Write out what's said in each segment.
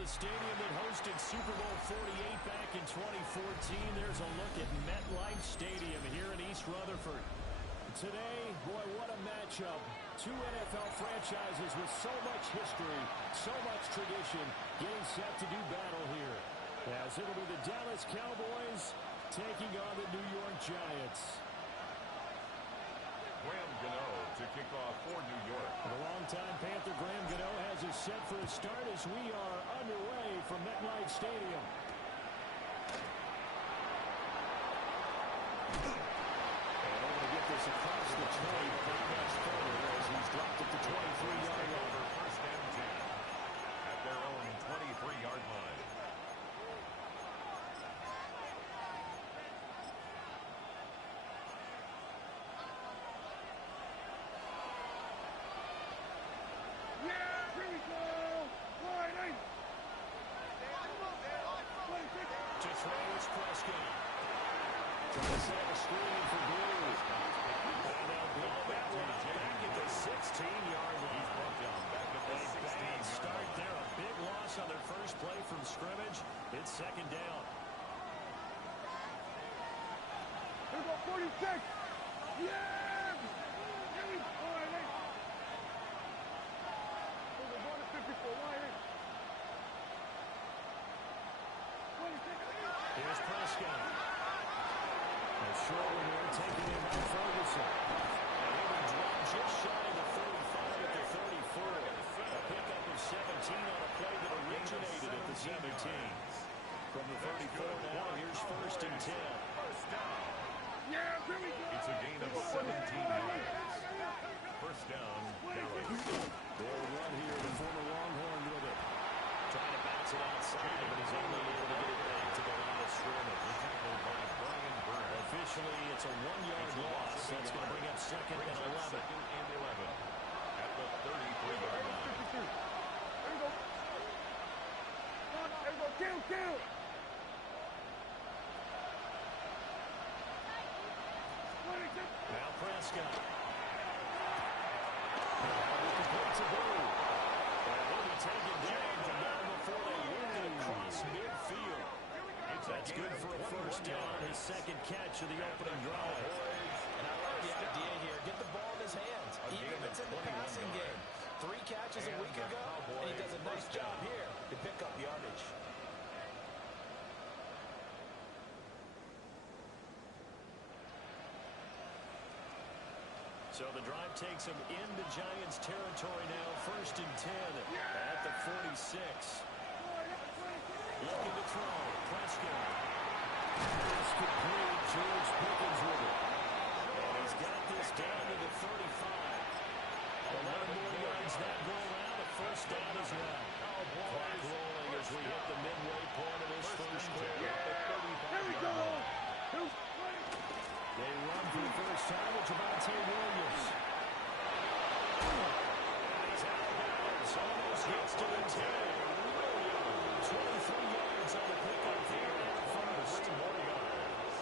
the stadium that hosted Super Bowl 48 back in 2014. There's a look at MetLife Stadium here in East Rutherford. Today, boy, what a matchup. Two NFL franchises with so much history, so much tradition, getting set to do battle here. As it'll be the Dallas Cowboys taking on the New York Giants. Graham Gano to kick off for New York. The longtime Panther Graham Gano has us set for a start as we are underway from MetLife Stadium. And over to get this across the 20, but not much further as he's dropped it to 23-yard line. First and 10 at their own 23-yard line. It's second down. Here we go, 46. Yeah! We're going to 54. Here's Prescott. A short one here, taking in by Ferguson. And he will drop just shy of the 35 at the 34. A pickup of 17 on a play that originated at the 17. From the 34 now, here's first and 10. First down. Yeah, here we go. It's a gain of 17 yards. First down, Dallas. They'll run here, the former Longhorn with it. Trying to bounce it outside, but he's only able to get it back to the line of scrimmage. Officially, it's a 1-yard loss. That's going to bring up second and 11. Second and 11 at the 33-yard line. There we go. There we go. Kill. Now Prescott. With the play to go. And he'll be taken down, but not before they work it across midfield. That's good for a first down, his second catch of the opening drive. And I like the idea here. Get the ball in his hands, even if it's in the passing game. 3 catches a week ago, and he does a nice job here to pick up yardage. So the drive takes him into Giants territory now. First and 10 at the 46. Looking to throw. Prescott. Pass complete. George Pickens with it. And he's got this down to the 35. 11 more yards that go around. A first down as well. Clock rolling as we hit the midway point of this first quarter. Here we go. They run for the first time with Javonte Williams. And he's out of bounds. Almost gets to the 10. 23 yards on the pickup here at the first. 3 more yards.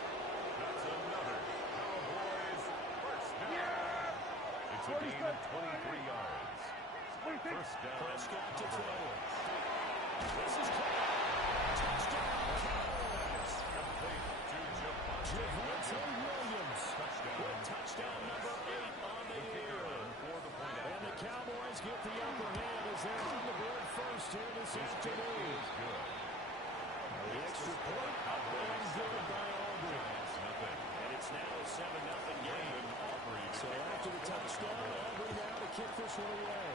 That's another Cowboys first down. Yeah! It's a gain of 23 yards. First down. Prescott to throw. This is caught. Touchdown Cowboys. Complete to Javonte Williams. Touchdown. With touchdown number 8 on the year. And the Cowboys get the upper hand as they're on the board first here this afternoon. The extra point up and good by Aubrey. And it's now a 7-0 game. So after the touchdown, Aubrey now to kick this one away.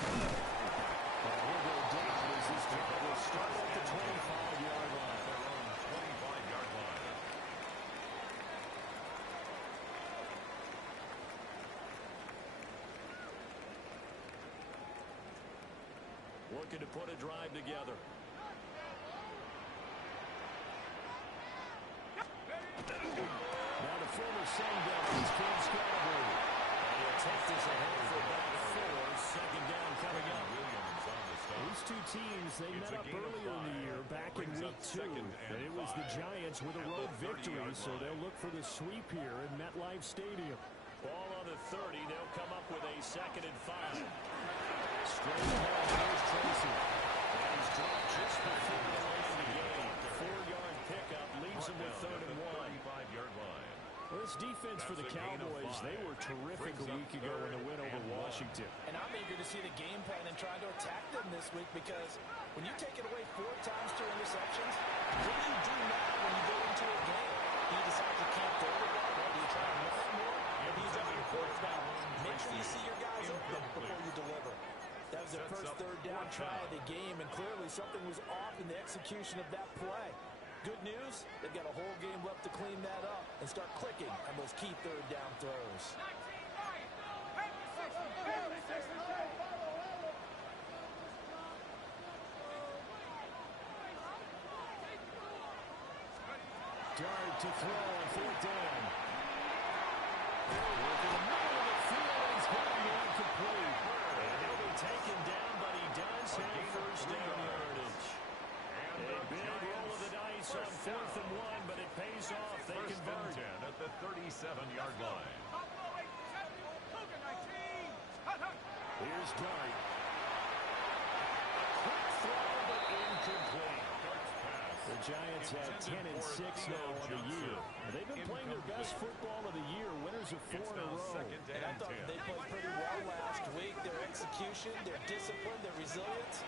And he'll go down as this drive will start at the 25-yard line. 25-yard line. Looking to put a drive together. Now the former Sun Devils, Cam Scotty. And the attempt is ahead for about 4. Second down coming up. These two teams, they met up earlier in the year, back in week 2. And it was the Giants with a road victory, so they'll look for the sweep here in MetLife Stadium. Ball on the 30. They'll come up with a 2nd and 5. Straight ahead. Here's Tracy. And he's dropped just before the end of the game. 4-yard pickup leaves him with 3rd and 1. 35-yard line. Well, this defense for the Cowboys, they were terrific a week ago in the win over Washington. And I'm eager to see the game plan and try to attack them this week because when you take it away 4 times to interceptions, what do you do now when you go into a game? Do you decide to keep the ball, or do you try to run it more, or do you double your quarterback? Make sure you see your guys open before you deliver. That was their first 3rd down try of the game, and clearly something was off in the execution of that play. Good news, they've got a whole game left to clean that up and start clicking on those key 3rd down throws. Dart to throw on 4th down. Working the middle of the field, he's got him incomplete. And he'll be taken down, but he does have 1st down yardage. A big roll of the dice on 4th and 1, but it pays off. They convert. 10 at the 37-yard line. Here's Dart. Quick throw, but incomplete. The Giants have 10 and 6 now on the year. They've been playing their best football of the year. Winners of 4 in a row. And I thought they played pretty well last week. Their execution, their discipline, their resilience,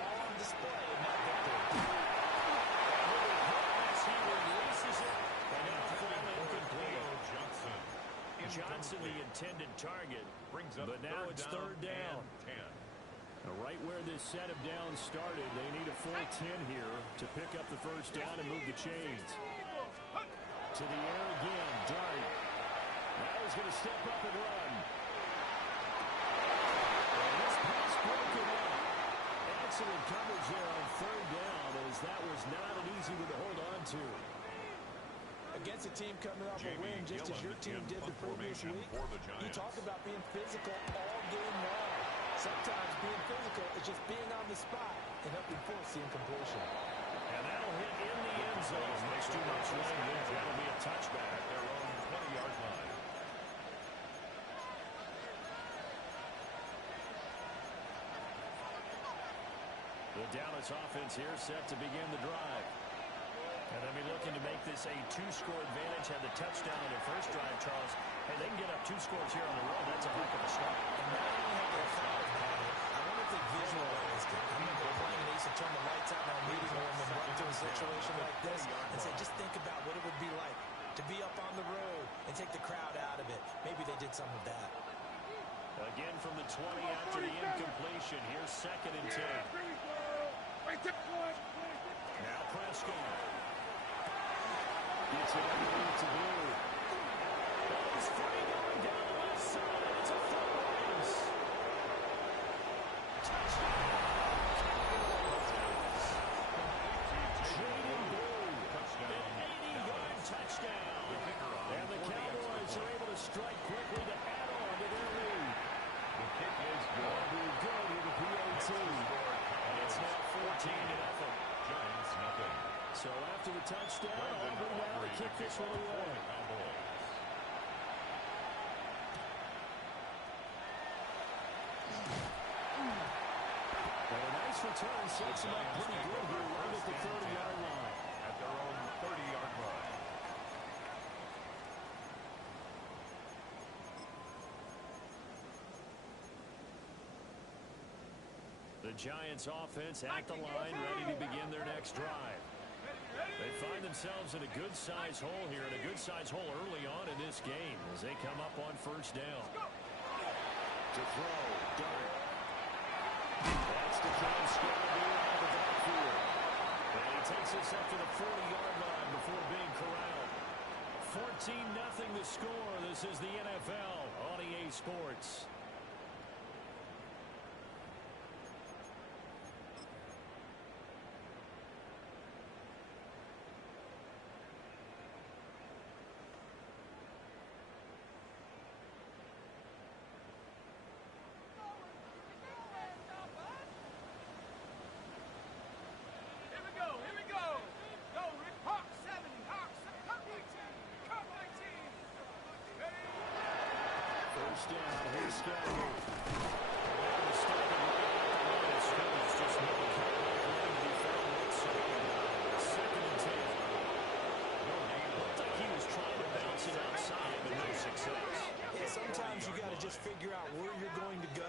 all on display in that victory. He releases it, and now thrown incomplete. Johnson, the intended target, but now it's 3rd down. Now, right where this set of downs started, they need a full 10 here to pick up the 1st down and move the chains. To the air again, Dart. Now he's going to step up and run. And this pass broken up. Excellent coverage there on 3rd down, as that was not an easy one to hold on to. Against a team coming off a win, just as your team did the previous week, you talk about being physical all game long. Sometimes being physical is just being on the spot and helping force the incompletion. And that'll hit in the end zone. Makes too much room there. That'll be a touchback at their own 20-yard line. The Dallas offense here set to begin the drive. And they'll be looking to make this a 2-score advantage. Had the touchdown in their first drive, Charles. Hey, they can get up 2 scores here on the road. That's a heck of a start. And not only have they thought about it, I wonder if they visualized it. I remember playing, and they used to turn the lights out in our meeting room and walk into a situation like this and say, just think about what it would be like to be up on the road and take the crowd out of it. Maybe they did some of that. Again from the 20 after the incompletion. Here's 2nd and 10. Now Prescott. Gets it underneath to Blue. He's free going down the left side. It's a full race. Touchdown. Jaden Blue. An 80-yard touchdown. And the Cowboys are able to strike quickly to add on to their lead. The kick is good. Be good with the PAT. And it's now 14-0. Giants nothing. So after the touchdown, Auburn now to kick this one away. And a nice return sets them up pretty good here right at the 30-yard line. At their own 30-yard line. The Giants offense at the line, ready to begin their next drive. They find themselves in a good-sized hole here, and a good-sized hole early on in this game as they come up on 1st down. To throw, Dart. That's the time Scotty out of the backfield. And he takes us up to the 40-yard line before being corralled. 14-0 the score. This is the NFL on EA Sports. first down. Here's Scotty. Just no lane to be found whatsoever. Second and 10. Looked like he was trying to bounce it outside, but no success. Yeah, sometimes you got to just figure out where you're going to go,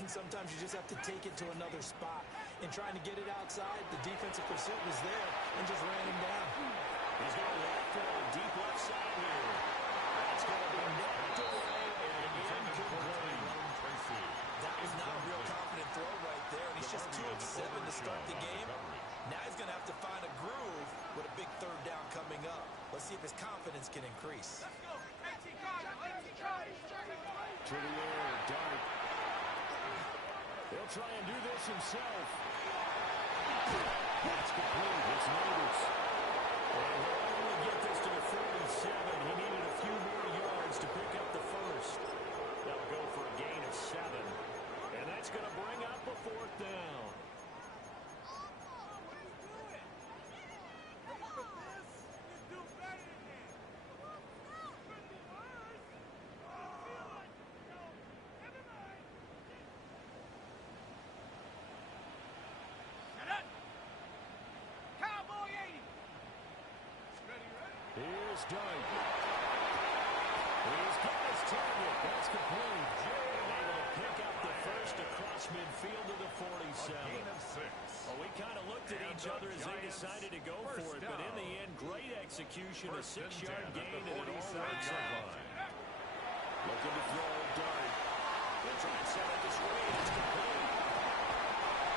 and sometimes you just have to take it to another spot. And trying to get it outside, the defensive pursuit was there and just ran him down. He's going to walk for a deep left side here. That's going to be knocked away and incomplete. That was not a real confident throw right there, and he's just 2 of 7 to start the game. Now he's going to have to find a groove with a big third down coming up. Let's see if his confidence can increase. To the air, Dart. He'll try and do this himself. That's complete. It's Neighbors. And he'll only get this to the 47. He needed a few more yards to pick up the first. That'll go for a gain of 7. And that's going to bring up a 4th down. Here's Dart. He's got his target. That's complete. Able to pick up the first across midfield to the 47. Well, we kind of looked at each other as they decided to go for it, but in the end, great execution, a 6-yard gain, and it all works out. Looking to throw Dart. They'll try and set up the screen. It's complete.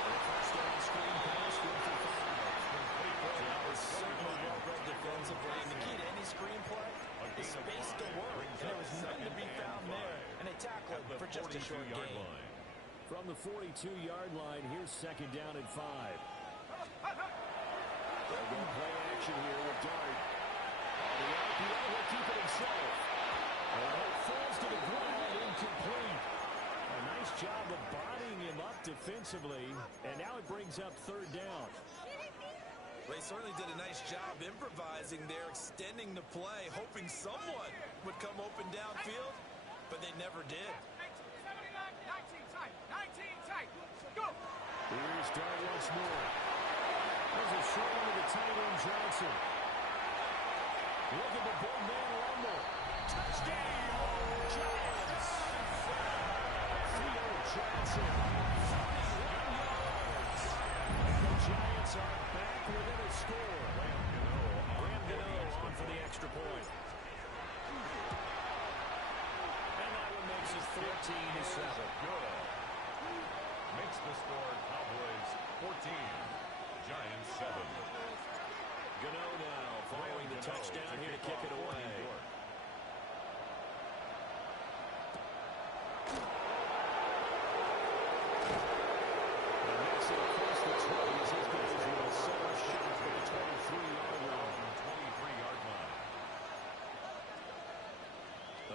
And a first down screen pass, 1 for 5. That was certainly well-read defensively, and the key to any screen play is space to work. And there was none to be found there, and they tackle it for just a short gain. From the 42-yard line, here's 2nd down and 5. They'll go play action here with Dart. The RPO will keep it himself. And it falls to the ground, incomplete. A nice job of bodying him up defensively, and now it brings up 3rd down. They certainly did a nice job improvising there, extending the play, hoping someone would come open downfield, but they never did. 19 tight. Go! Here's Dart once more. There's a short one to the tight end, Johnson. Look at the big man rumble. Touchdown, Giants! Theo Johnson, 41 yards. And the Giants are back within a score. Graham Gano on for the extra point. And that one makes it 14-7. Makes the score Cowboys 14, Giants 7. Gano now following the touchdown here to kick it away. And makes it across the 20 as his guys will set up shot for the 23-yard line. 23-yard line.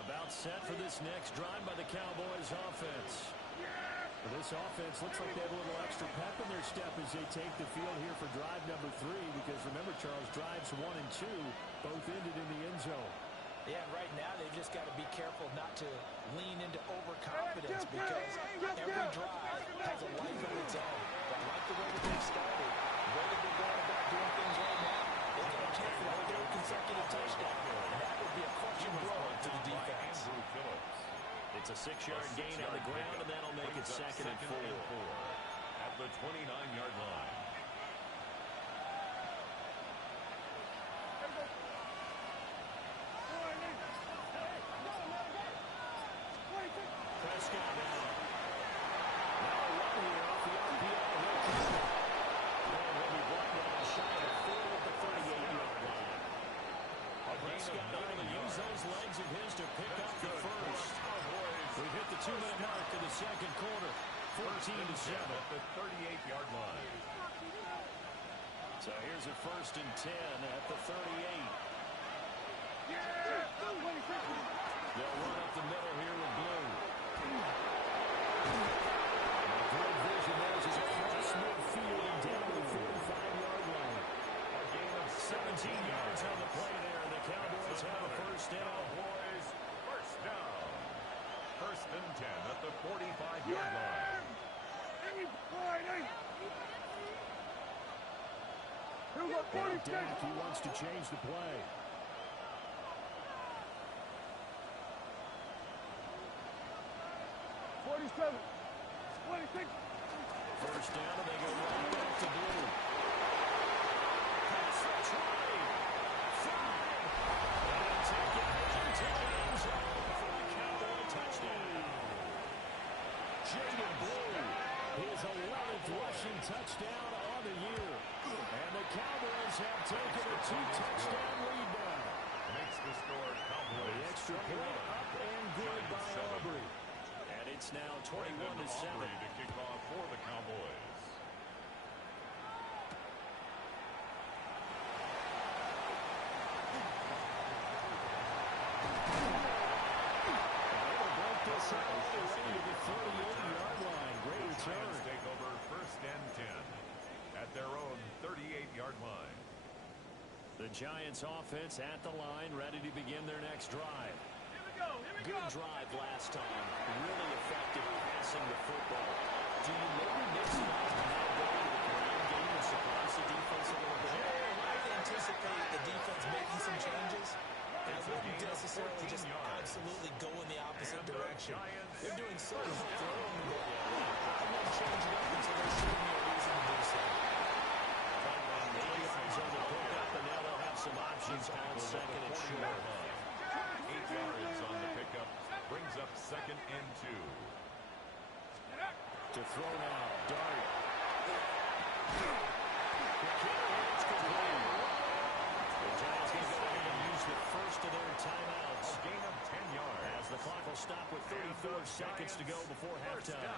About set for this next drive by the Cowboys offense. This offense looks like they have a little extra pep in their step as they take the field here for drive number 3, because remember, Charles, drives 1 and 2 both ended in the end zone. Yeah, and right now they've just got to be careful not to lean into overconfidence, because every drive has a life of its own. But I like the way that they've started, the way that they're going about doing things right now, they've got a chance for a third consecutive touchdown. And that would be a crushing blow to the defense. It's a 6-yard gain on the ground, and that'll make it 2nd and 4. At the 29-yard line. Prescott now. Now a run here off the RPO. And he'll be brought down shy of 4 at the 38-yard line. Prescott able to use those legs of his to pick up the first. We've hit the 2-minute mark in the second quarter. 14-7 at the 38-yard line. So here's a 1st and 10 at the 38. They'll run up the middle here with Blue. Good vision there as he's across midfield and down the 45-yard line. A gain of 17 yards on the play there, and the Cowboys have a 1st down. Cowboys first down. and 10 at the 45-yard line. Dak, he wants to change the play. First down, and they go right back to blue. Pass for Tawny. 5. And take it into the end zone for a Cowboy touchdown. Jaden Blue, his 11th rushing touchdown on the year. And the Cowboys have taken a 2-touchdown lead now. Makes the score Cowboys. The extra point up and good by Aubrey. And it's now 21-7. To kick off for the Cowboys. This out ready to the 38-yard line. Great return. Take over first and 10 at their own 38-yard line. The Giants offense at the line, ready to begin their next drive. Good drive last time. Really effective passing the football. Do you maybe mix it up and now go to the ground game and surprise the defense a little bit? I anticipate the defense making some changes. I wouldn't necessarily just absolutely go in the opposite direction. They're doing so much throwing. I wouldn't change it up until they show me a reason to do so. 8 yards on the pickup, and now they'll have some options on second and short. 8 yards on the pickup brings up second and 2. To throw now, Dart. The Giants going to go ahead and use the first of their timeouts. A gain of 10 yards. As the clock will stop with 34 seconds to go before halftime.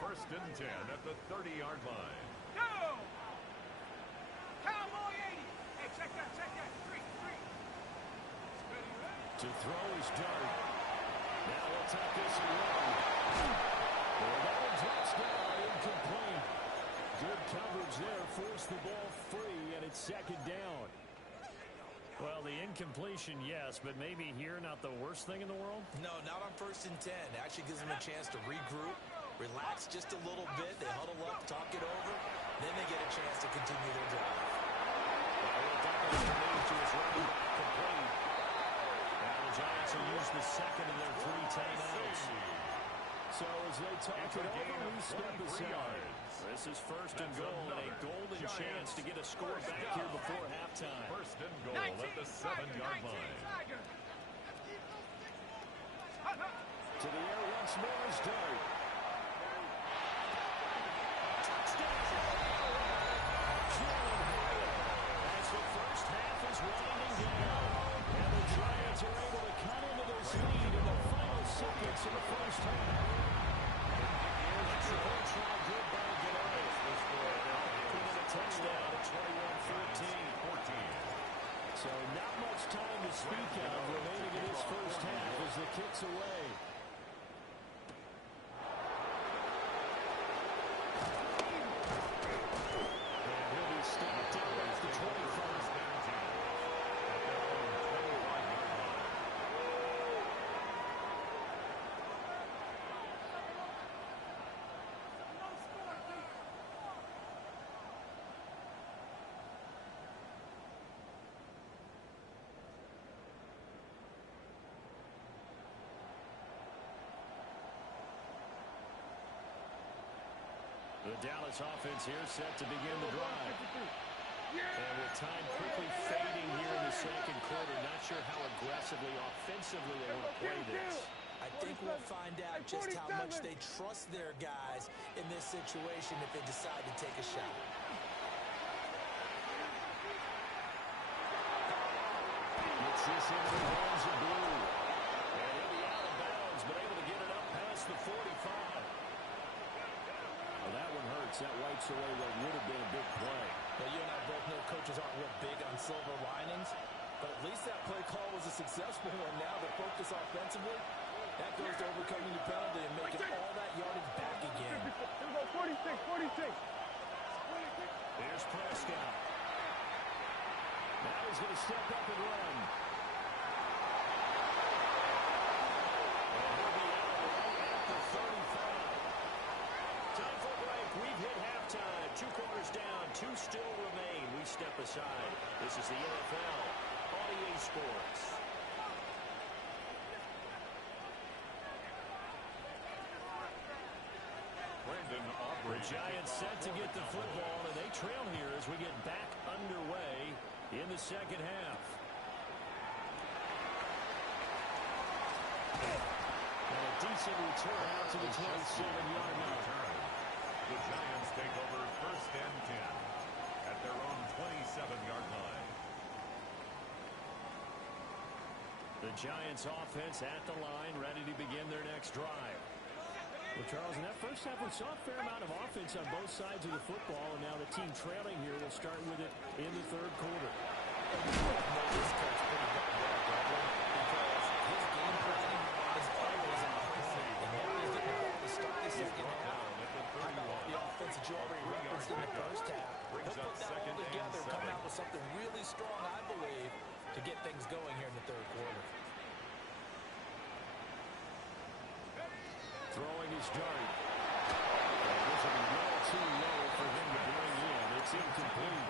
First and 10 at the 30-yard line. Go! Cowboy 80. Hey, check that. 3. To throw is Dart. Now we'll tuck this and run. Another touchdown, incomplete. Good coverage there, forced the ball free, and it's second down. Well, the incompletion, yes, but maybe here not the worst thing in the world? No, not on first and 10. Actually gives them a chance to regroup, relax just a little bit. They huddle up, talk it over. Then they get a chance to continue their drive. Complete. Now the Giants will use the second of their 3 timeouts. So as they talk it over, we step aside. This is first and goal and a golden chance to get a score back here before halftime. First and goal at the 7-yard line. To the air once more is Dart. As the first half is winding down, and the Giants are able to cut into this lead in the final seconds of the first half. Extra point try good by Gennady. Put in a touchdown at 21-14. So not much time to speak of remaining in this first half as the kick's away. And he'll be stopped down at the 25. The Dallas offense here set to begin the drive. And with time quickly fading here in the second quarter, not sure how aggressively, offensively they want to play this. I think we'll find out just how much they trust their guys in this situation if they decide to take a shot. Gets this into the hands of Blue. And he'll be out of bounds, but able to get it up past the 45. Well, that one hurts. That wipes away what would have been a big play. Well, you and I both know coaches aren't real big on silver linings, but at least that play call was a successful one. Now the focus offensively, that goes to overcoming the penalty and making all that yardage back again. 46. Here's Prescott. Now he's going to step up and run. And 2 quarters down, 2 still remain. We step aside. This is the NFL on EA Sports. The Giants set to get the football, and they trail here as we get back underway in the second half. And a decent return out to the 27-yard line. The Giants take over 1st and 10 at their own 27-yard line. The Giants offense at the line, ready to begin their next drive. Well, Charles, in that first half, we saw a fair amount of offense on both sides of the football, and now the team trailing here will start with it in the 3rd quarter. This coach pretty goddamn because his game plan is always on offense. And now he's getting the ball to start the second half. How about the offense that you already referenced in the first half? He'll put that all together, come out with something really strong, I believe, to get things going here in the 3rd quarter. Throwing his dart. This will be well too low for him to bring in. It's incomplete.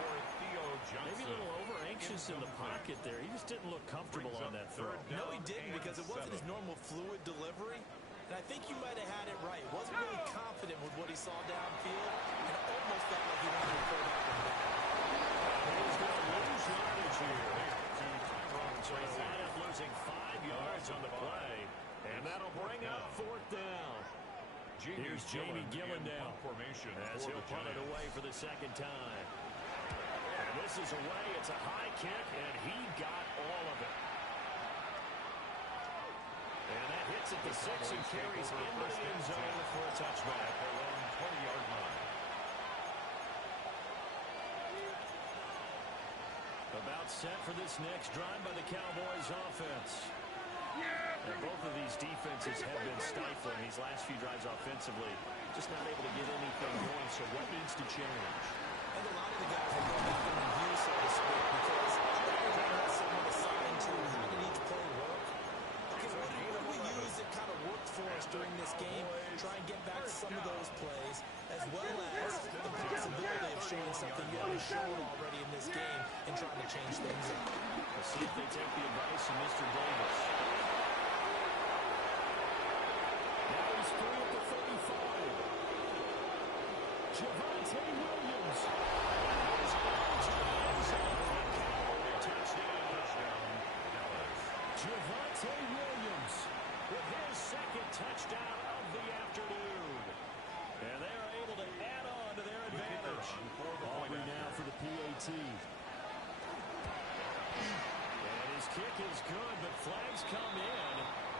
Maybe a little over-anxious in the pocket there. He just didn't look comfortable on that throw. No, he didn't, because it wasn't his normal fluid delivery. And I think you might have had it right. Wasn't really confident with what he saw downfield, and it almost felt like he wanted to throw that one back. He's going to lose yardage here. So he'll wind up losing 5 yards on the play, and that'll bring up 4th down. Here's Jamie Gillen now as he'll punt it away for the 2nd time. And this is away. It's a high kick, and he got all of it. And that hits at the 6 and carries into the end zone for a touchback. At their own 20-yard line. About set for this next drive by the Cowboys offense. And both of these defenses have been stifling these last few drives offensively. Just not able to get anything going, so what needs to change? I think a lot of the guys are going back in review, so to speak, because everyone has someone assigned to how did each play work. Okay, what did we use that kind of worked for us during this game? Try and get back to some of those plays, as well as the possibility of showing something you haven't shown already in this game and trying to change things up. Let's see if they take the advice of Mr. Davis. Now he's free at the 35. Javonte Williams. Javonte Williams with his 2nd touchdown of the afternoon. And they are able to add on to their advantage. Aubrey now for the PAT. And his kick is good, but flags come in.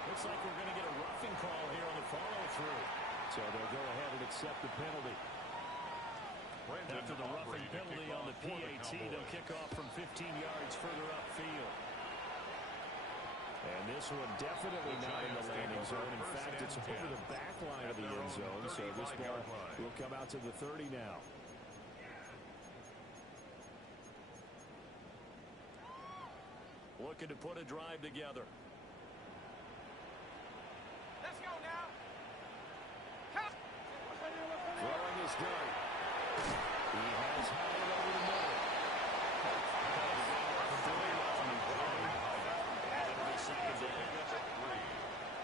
Looks like we're going to get a roughing call here on the follow-through. So they'll go ahead and accept the penalty. After the roughing penalty on the PAT, they'll kick off from 15 yards further upfield. And this one definitely not in the landing zone. In fact, it's over the back line of the end zone. So this ball will come out to the 30 now. Looking to put a drive together. Let's go now. Throwing his dart. He has had it over the middle.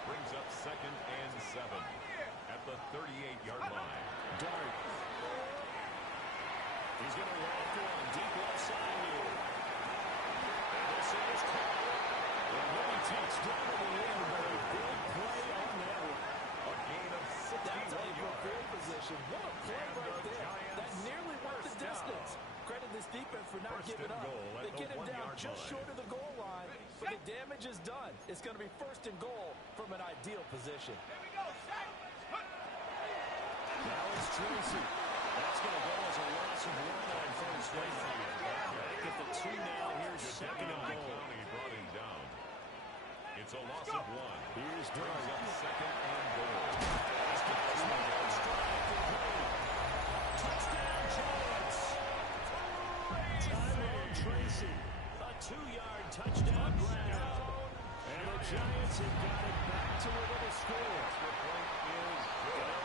Brings up 2nd and 7 at the 38-yard line. Dart. He's going to walk one deep left side here. And this is caught. And then he takes down to the end, but a big play on that one. A gain of 61 That's a yards. field position. What a play right there. That nearly went the distance. Credit this defense for not giving up. They get him down just short of the goal line, but the damage is done. It's going to be 1st and goal from an ideal position. Here we go, Shaq. Now it's Tracy. That's going to go as a loss of 1 on first down. Back at the 2 now. Here's 2nd and goal. Brought him down. It's a loss of 1. Here's Brings Dart. up 2nd and goal. Touchdown, Giants. Tyrone Tracy. A 2-yard touchdown grab. And the Giants have got it back to within a score.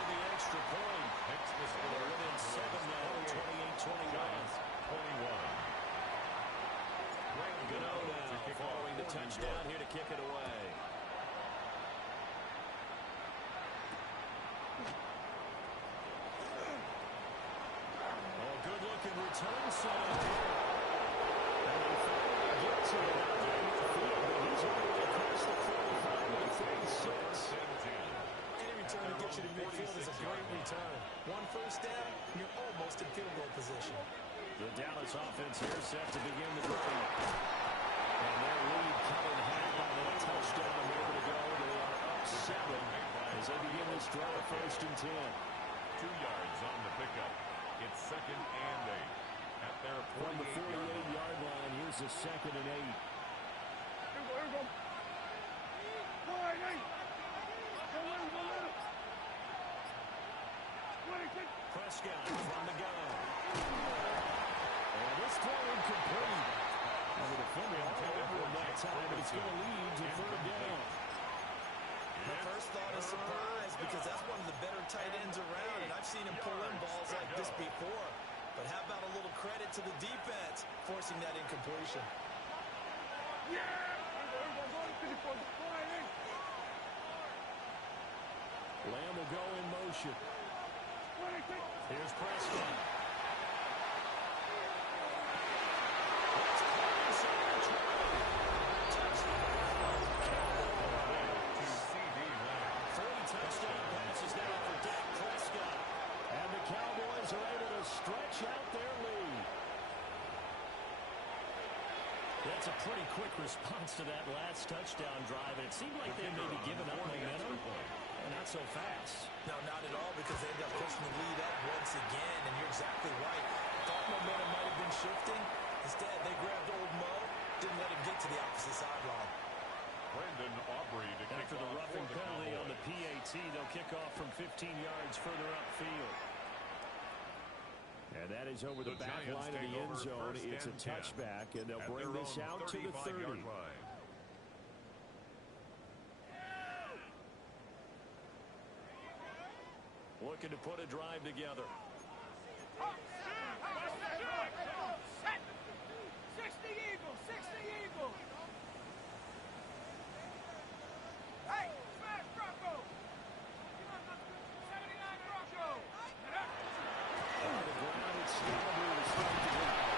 The extra extra point. Makes the score. They're within 7 now, 28-21. Giants 21. Gano now following the touchdown here to kick it away. Oh, good-looking return set up here. And they finally get to it out there in the field, but he's already across the 45 to the 36. Any return that gets you to midfield is a great return. One first down, you're almost in field goal position. The Dallas offense here set to begin the drive. And their lead cut in half on that touchdown a minute ago. They are up 7 as they begin this drive, 1st and 10. 2 yards on the pickup. It's 2nd and 8. At their From the 48-yard line, here's the 2nd and 8. Here we go. Prescott from the gun. And this throw incomplete. And the defender intended for that time, but it's going to lead to 3rd down. My first thought is surprise because that's one of the better tight ends around, and I've seen him pull in balls like this before. But how about a little credit to the defense forcing that incompletion? Lamb will go in motion. Here's Prescott. Touchdown passes now for Dak Prescott. And the Cowboys are able to stretch out their lead. That's a pretty quick response to that last touchdown drive. And it seemed like they maybe given up momentum. Not so fast. No, not at all, because they ended up pushing the lead up once again, and you're exactly right. Thought momentum might have been shifting. Instead, they grabbed old Mo, didn't let him get to the opposite sideline. Brandon Aubrey to kick After the off roughing for the penalty on Cowboys. the PAT, they'll kick off from 15 yards further upfield. And that is over the back Giants line of the take end over zone. 1st It's a and 10 touchback, and they'll at bring their this own out to the 30. 35-yard line. Looking to put a drive together. 60 Eagles, 60 Eagles. Hey, smash Bronco. 79 Bronco. On the ground, it's Scalabry to start the drive.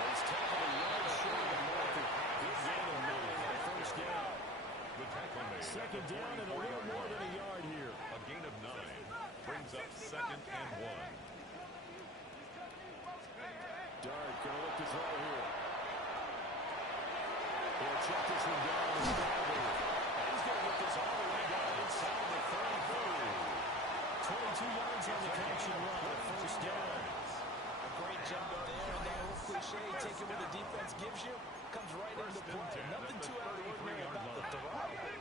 He's taken a yard short of the marker. Good gain of 9 on 1st down. The tackle made. 2nd down and a little more than a yard here. A gain of 9 brings up 2nd and 1. Dart going to look to throw here. He'll check this one down to Scalabry. He's going to get this all the way down inside the 33. 22 yards on the catch and run. 1st down. A great jump there, and that old cliche, take it what the defense gives you, comes right into play. Nothing too out of the ordinary about the throw.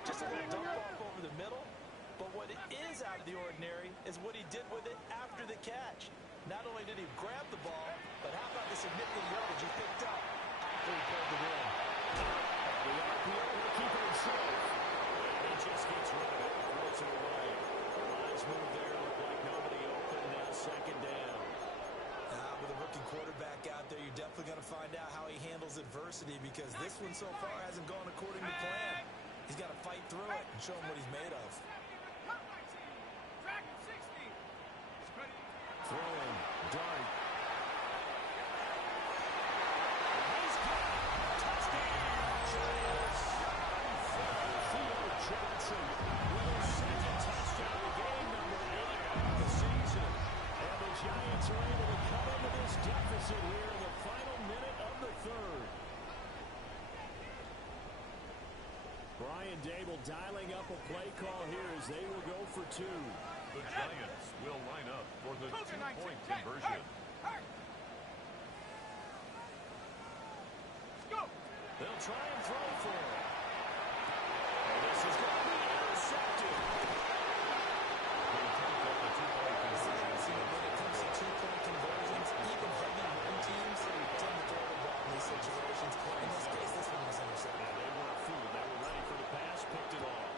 Just a little dump off over the middle. But what is out of the ordinary is what he did with it after the catch. Not only did he grab the ball, but how about the significant yardage he picked up after he pulled it in. The RPO will keep it safe. He just gets rid of it. Throws it away. The last move there looked like nobody open. Now 2nd down. With a rookie quarterback out there, you're definitely going to find out how he handles adversity, because this one so far hasn't gone according to plan. He's got to fight through it and show him what he's made of. Dragon 60. Throwing. Dart. Theo Johnson with his 2nd touchdown of the game, number 8 of the season. And the Giants are able to cut into this deficit here in the final minute of the 3rd. Brian Dable dialing up a play call here as they will go for 2. The Giants will line up for the 2-point conversion. They'll try and throw for it. And this is going to be intercepted. They attempt at the 2-point conversion. When it comes to 2-point conversions, even heavy run teams tend to throw the ball in these situations. In this case, this one was intercepted. They weren't fooled. They were ready for the pass, picked it off.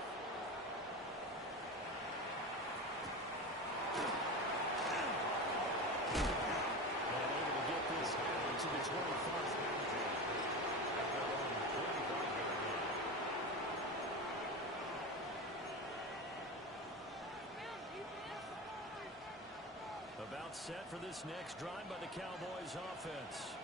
about set for this next drive by the Cowboys offense.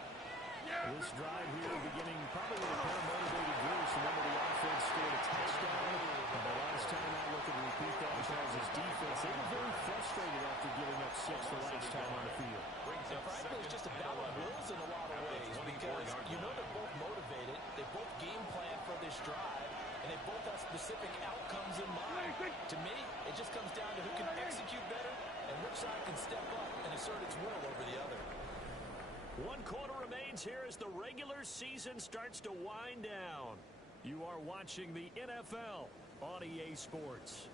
This drive here beginning probably with a pair of motivated groups. Remember, the offense scored a touchdown. The last time I look at repeat that Chargers defense, they were very frustrated after giving up 6 the last time on the field. And frankly, it's just a battle of wills in a lot of ways because you know they're both motivated. They both game plan for this drive, and they both have specific outcomes in mind. To me, it just comes down to who can execute better and which side can step up and assert its will over the other. 1 quarter remains here as the regular season starts to wind down. You are watching the NFL on EA Sports.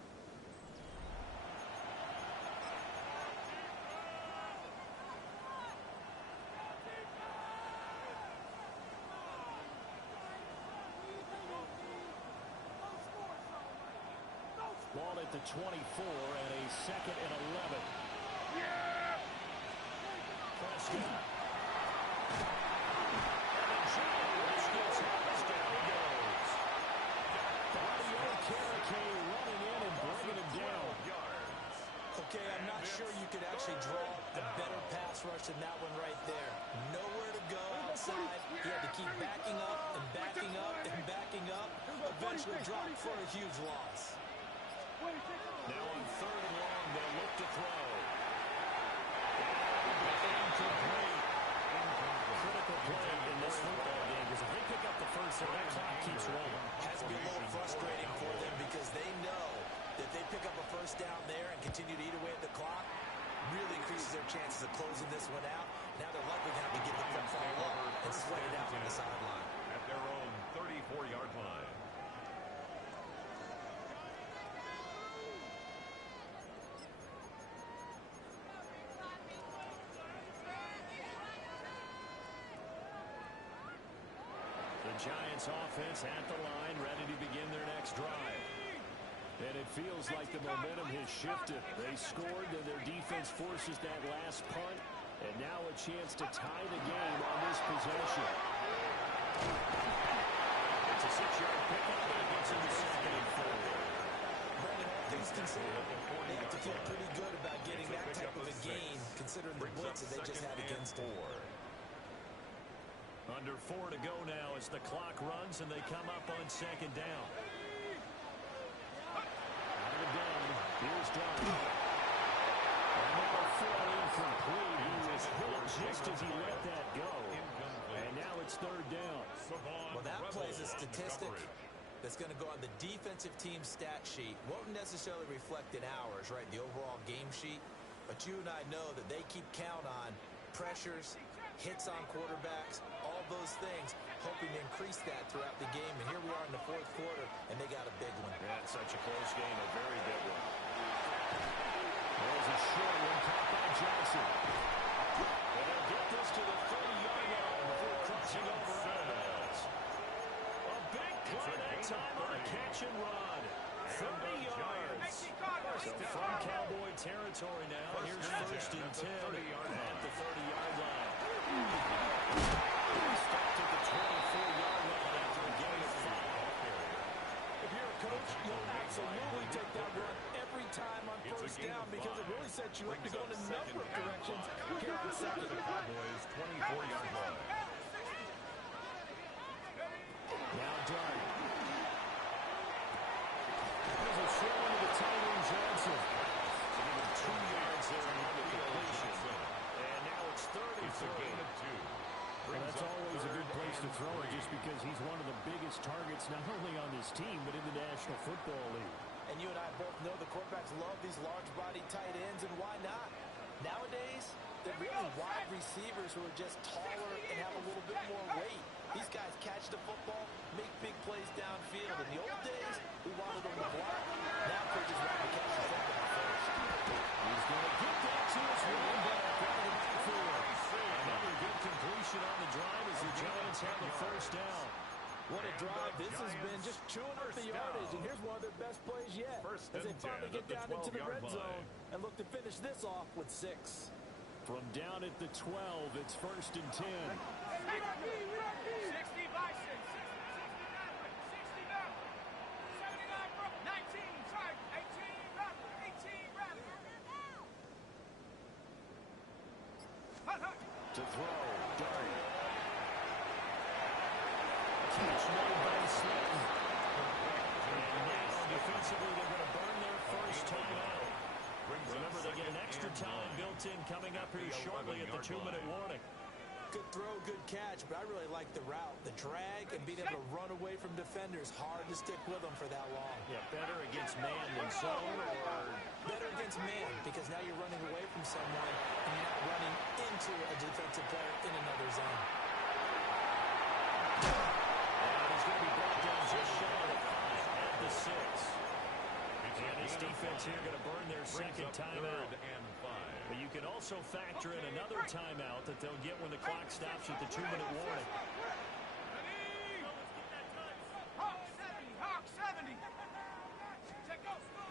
Ball at the 24 and a 2nd and 11. Prescott. Okay, I'm not sure you could actually draw a better pass rush than that one right there. Nowhere to go outside. He had to keep backing up and backing up and backing up. Eventually dropped for a huge loss. Now on 3rd and long, they'll look to throw. Critical play in this football game because if they pick up the first, that clock keeps rolling. Has to be a little frustrating for them because they know that they pick up a first down there and continue to eat away at the clock, really increases their chances of closing this one out. Now they're likely going to have to get the football up and sweat it out on the sideline. At their own 34-yard line. The Giants offense at the line, ready to begin their next drive. And it feels like the momentum has shifted. They scored, and their defense forces that last punt. And now a chance to tie the game on this possession. It's a 6-yard pickup, and it gets into 2nd and 4. Brandon, all things considered, they have to feel pretty good about getting that type of a gain, considering the blitz that they just had against them. Under 4 to go now as the clock runs, and they come up on 2nd down. Out of the gun, here's Tawny. And now a throw incomplete. He was hit just as he let that go. And now it's 3rd down. Well, that plays a statistic that's going to go on the defensive team stat sheet. Won't necessarily reflect in ours, right, the overall game sheet. But you and I know that they keep count on pressures, hits on quarterbacks, all those things, hoping to increase that throughout the game. And here we are in the 4th quarter, and they got a big one. Yeah, it's such a close game, a very big one. There's a short one caught by Johnson. And they'll get this to the 30-yard line before crossing over out of bounds. A big play that time on a catch and run. 30 yards. So from Cowboy territory now, here's 1st and 10 at the 30-yard line. Stopped at the 24-yard line after a gain of 5. If you're a coach, you'll absolutely take that run every time on first down because it really sets you up to go in a number of directions here on 2nd. Cowboys 24-yard line. Now Dart. There's a short one to the tight end Johnson. Given 2 yards there on the completion. And now it's 3rd and 3. Well, that's always a good place to throw it just because he's one of the biggest targets not only on this team but in the National Football League. And you and I both know the quarterbacks love these large-bodied tight ends, and why not? Nowadays, they're really wide receivers who are just taller and have a little bit more weight. These guys catch the football, make big plays downfield. In the old days, we wanted them to block. Now coaches want to catch the football first. He's going to get that to his running back out of the backfield. Another good completion on the drive as the Giants have the first down. What a drive. This has been just chewing up the yardage, and here's one of their best plays yet as they finally get down into the red zone and look to finish this off with 6. From down at the 12, it's 1st and 10. 60 Bison, 60 Maryland, 79 19, sorry, 18 Maryland, 18 Maryland. To throw, Dart. Catch made by Slayton. And now defensively they're going to burn their first timeout. Remember, they get an extra time built in coming up here shortly at the 2-minute warning. Good throw, good catch, but I really like the route. The drag and being able to run away from defenders. Hard to stick with them for that long. Yeah, better against man than zone, or better against man, because now you're running away from someone and you're not running into a defensive player in another zone. And he's going to be brought down just shy of 5 at the 6. And this defense here going to burn their second timeout. But you can also factor in another timeout that they'll get when the clock stops at the 2-minute warning. Hawk 70.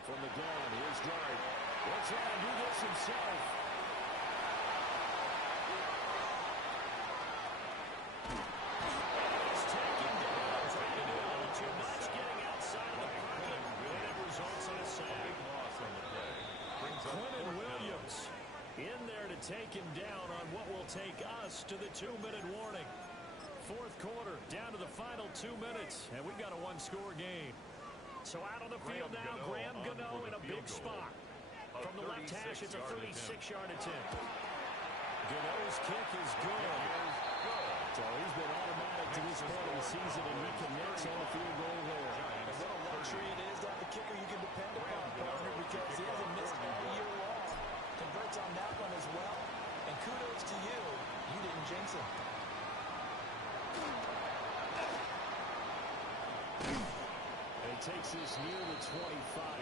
From the gun, here's Dart. He'll try and do this himself. He's taken down. Trying to do a little too much, getting outside the pocket. And it results in a sack. Quentin Williams in there to take him down on what will take us to the 2-minute warning. Fourth quarter, down to the final 2 minutes, and we've got a one-score game. So out on the field now, Graham Gano in a big spot. From the left hash, it's a 36-yard attempt. Gano's kick is good. So he's been automatic to this point of the season, and he connects on the field goal there. And what a luxury it is to have a kicker you can depend upon, partner, because he hasn't missed all year long. Converts on that one as well. And kudos to you. You didn't jinx him. And he takes this near the 25.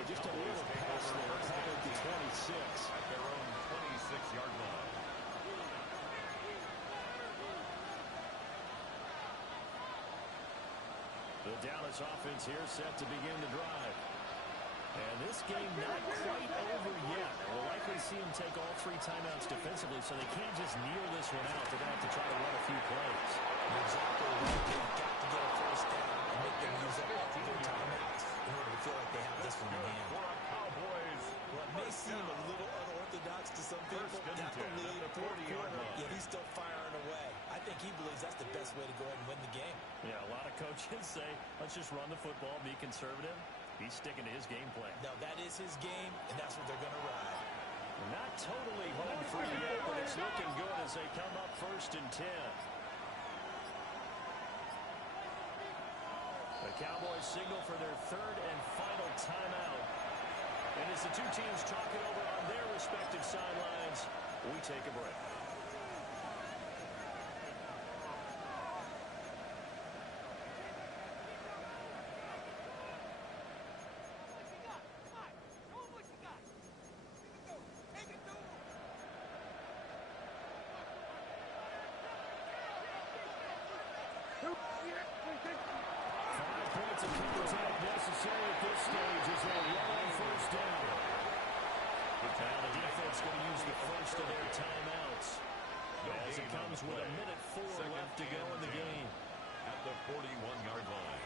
Just a little pass there, caught at the 26. At their own 26-yard line. The Dallas offense here set to begin the drive. And this game not quite over yet. We'll likely see him take all 3 timeouts defensively, so they can't just kneel this one out. They're going to have to try to run a few plays. Exactly right. They've got to get a first down and make them use up all 3 timeouts in order to feel like they have this one in hand. Cowboys. Well, it may seem a little unorthodox to some people. Got the lead, 40 quarter, yet he's still firing away. I think he believes that's the best way to go ahead and win the game. Yeah, a lot of coaches say, let's just run the football, be conservative. He's sticking to his game plan. No, that is his game, and that's what they're going to ride. Not totally home free yet, but it's looking good as they come up 1st and 10. The Cowboys signal for their 3rd and final timeout. And as the two teams talk it over on their respective sidelines, we take a break. Necessary at this stage as they run on 1st down. Now the defense going to use the first of their timeouts as it comes with 1:04 left to go in the game. At the 41-yard line.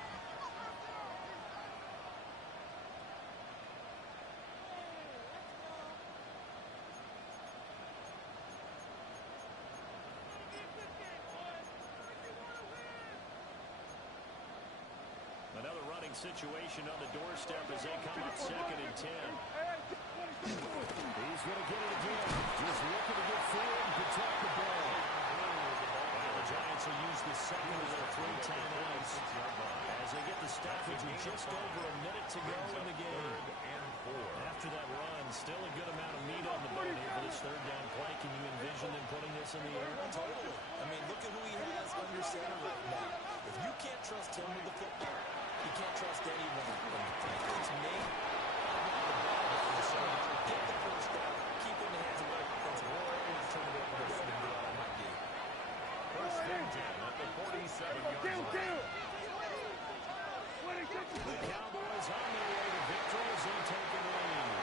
Another running situation on the doorstep as they come up 2nd and 10. He's going to get it again. Just looking to get forward and protect the ball. And the Giants will use the second of their 3 timeouts as they get the stoppage with just over a minute to go in the game. After that run, still a good amount of meat on the bone here for this 3rd down play. Can you envision them putting this in the air? Totally. I mean, look at who he has under center right now. If you can't trust him with the football, you can't trust anyone. It's me. Get the first down. Keep it in the hands of the offensive line and turn it over to them and do all it might be. 1st and 10 at the 47-yard line. The Cowboys on their way to victory as they take a lead.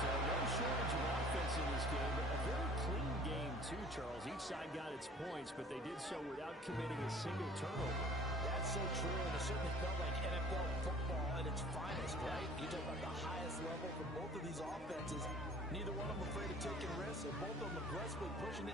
So no shortage of offense in this game, but a very clean game too, Charles. Each side got its points, but they did so without committing a single turnover. That's so true, and it certainly felt like NFL football at its finest, right? You talk about the highest level for both of these offenses. Neither one of them afraid of taking risks, and both of them aggressively pushing it.